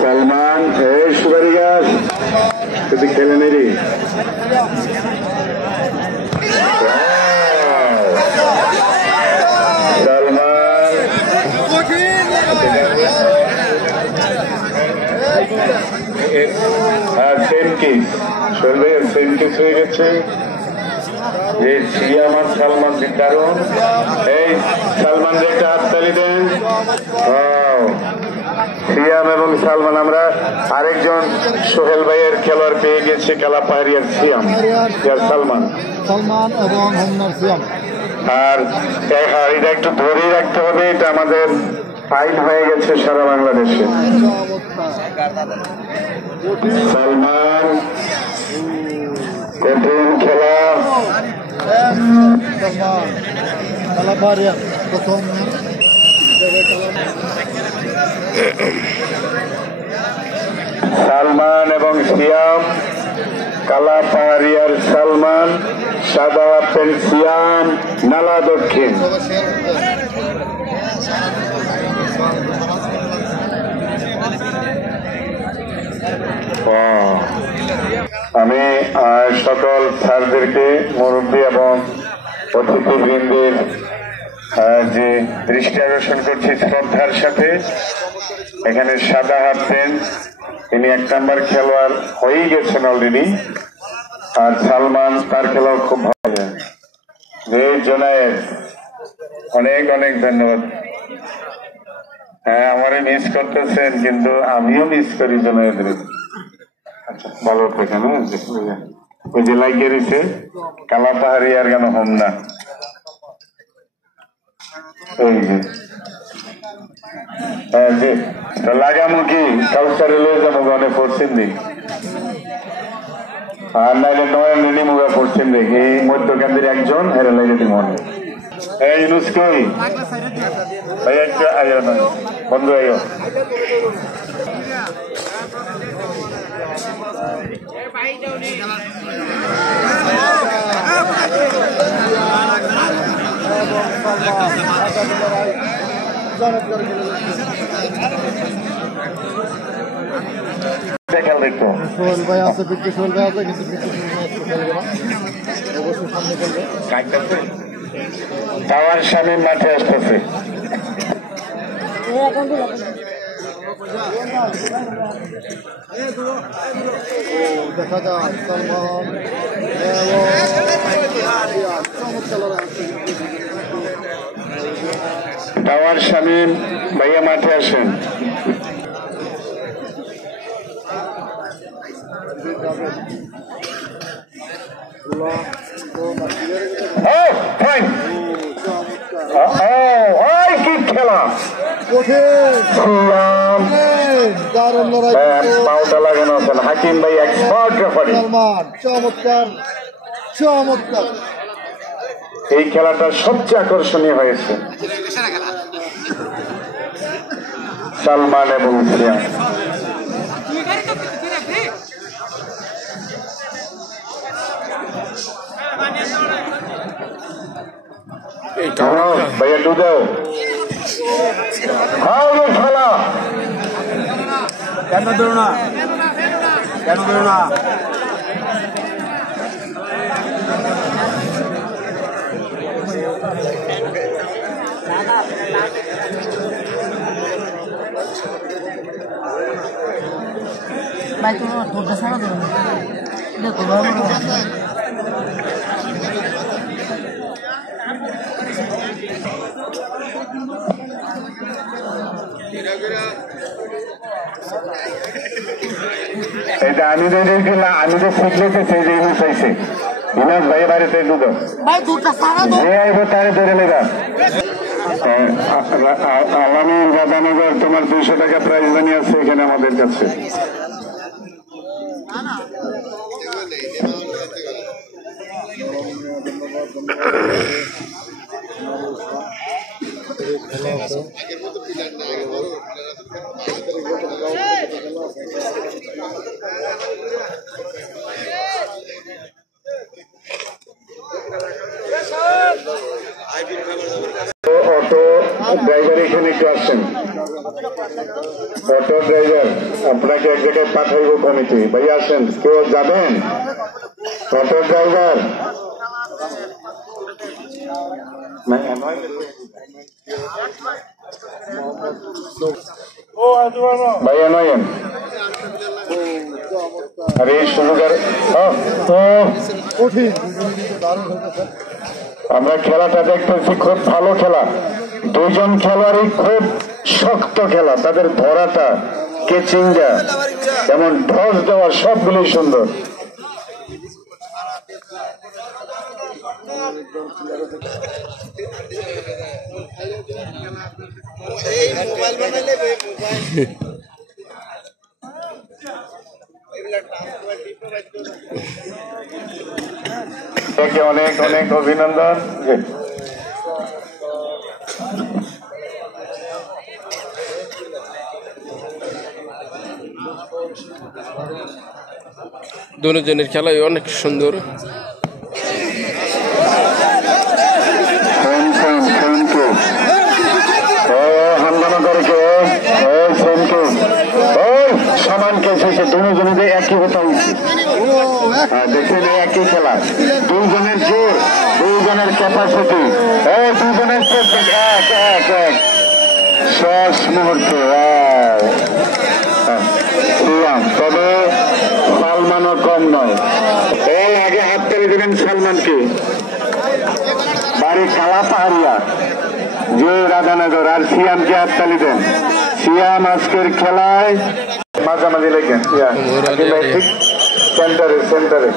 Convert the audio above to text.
সালমান এই সুপারি গাছ যদি খেলে নেই সালমান সেম কেস সোহেল ভাইয়ের সেম কেস হয়ে গেছে যে সিয়াম আর সালমান দারুন। এই সালমান একটা হাততালি দেন। সিয়াম এবং সালমান আমরা আরেকজন সোহেল ভাইয়ের খেলোয়াড় পেয়ে গেছে কালাপাহাড়িয়ার সিয়াম সালমান এবং হোমনার সিয়াম। আর এটা একটু ধরেই রাখতে হবে, এটা আমাদের আইন হয়ে গেছে সারা বাংলাদেশে। সালমান কঠিন খেলা প্রথম সালমান এবং সিয়াম, কালা পাহাড়িয়ার সালমান, সাদা পেন সিয়াম, নালা দক্ষিণ। আমি সকল স্যারদেরকে মুরব্বী এবং অতিথিবৃন্দের যে দৃষ্টি আকর্ষণ করছি শ্রদ্ধার সাথে, এখানে সাদা হাত পেন তিনি 1 নম্বর খেলোয়াড় হয়েই গেছেন অলরেডি। আর সালমান তার খেলাও খুব ভালো। জোনায়েদ অনেক অনেক ধন্যবাদ। হ্যাঁ আমারে মিস করতেছেন, কিন্তু আমিও মিস করি জোনায়েদের। আচ্ছা ভালো থাকেন। ওই যে লাগিয়ে রয়েছে কালা পাহাড়ি আর কেন হোম না, ওই যে লাগামো কি কালচারে লয়ে যাবো গনে পড়ছেন দিই, আর নাইলে নয় মিনি মুগা পড়ছেন দেখি এই মধ্যকান্দির একজন হেরে লাগে মনে। এই ইউনুস কই ভাই একটু আইও না বন্ধু আইও। খেয়াল দেখো সোহেল ভাই আছে, বিদ্যুৎ সোহেল ভাই আছে, কিন্তু বিদ্যুৎ অবশ্যই সামনে করবে। টাওয়ার সামনে মাঠে আসতেছে। দেখা যায় সালমান টাওয়ার শামীম ভাইয়া মাঠে আসেন। কি খেলা পাউটা লাগানো আছেন হাকিম ভাই, এক্সপার্ট রেফারি। চমৎকার চমৎকার এই খেলাটা সবচেয়ে আকর্ষণীয় হয়েছে সালমান এবং সিয়াম। ভাইয়া ডু দাও খেলা কেন দেব না, কেন দেব না। ভাই তোমার তোরটা ছাড়া দেবো না, এটা আমি তো শিখলেতে সেই যে ইউজ হয়েছে ইনাজ ভাই বাড়িতে দুটো আইব তারে ধরে লেগা। আলামিন রাধানগর তোমার 200 টাকা প্রাইজ মানি আছে এখানে আমাদের কাছে। অটো ড্রাইভার এখানে একটু আসছেন। অটো ড্রাইভার আপনাকে এক জায়গায় পাঠাইব কমিটি, ভাই আসেন, কেউ যাবেন? অটো ড্রাইভার ভাইয়া নয়েন, আর এই সুযোগের আমরা খেলাটা দেখতেছি, খুব ভালো খেলা। দুইজন খেলোয়াড়ই খুব শক্ত খেলা, তাদের ধরাটা, কেচিংটা, যেমন ঢস দেওয়া, সবগুলোই সুন্দর। অনেক অনেক অভিনন্দন। দুজনের খেলাই অনেক সুন্দর। সমান কেসে দুজনে একই হতে উচিত, দেখছেন একই খেলা, দুজনের জোর, দুজনের ক্যাপাসিটি, দুজনের শেষ মুহূর্তে। তবে সালমানও কম নয়। এই আগে হাত তালি দেবেন সালমানকে, বাড়ি কালা পাহাড়িয়া, জয় রাধানগর। আর সিয়ামকে হাত তালি দেন। সিয়াম আজকের খেলায় মাঝামাঝি লেখেন, সেন্টারে সেন্টারে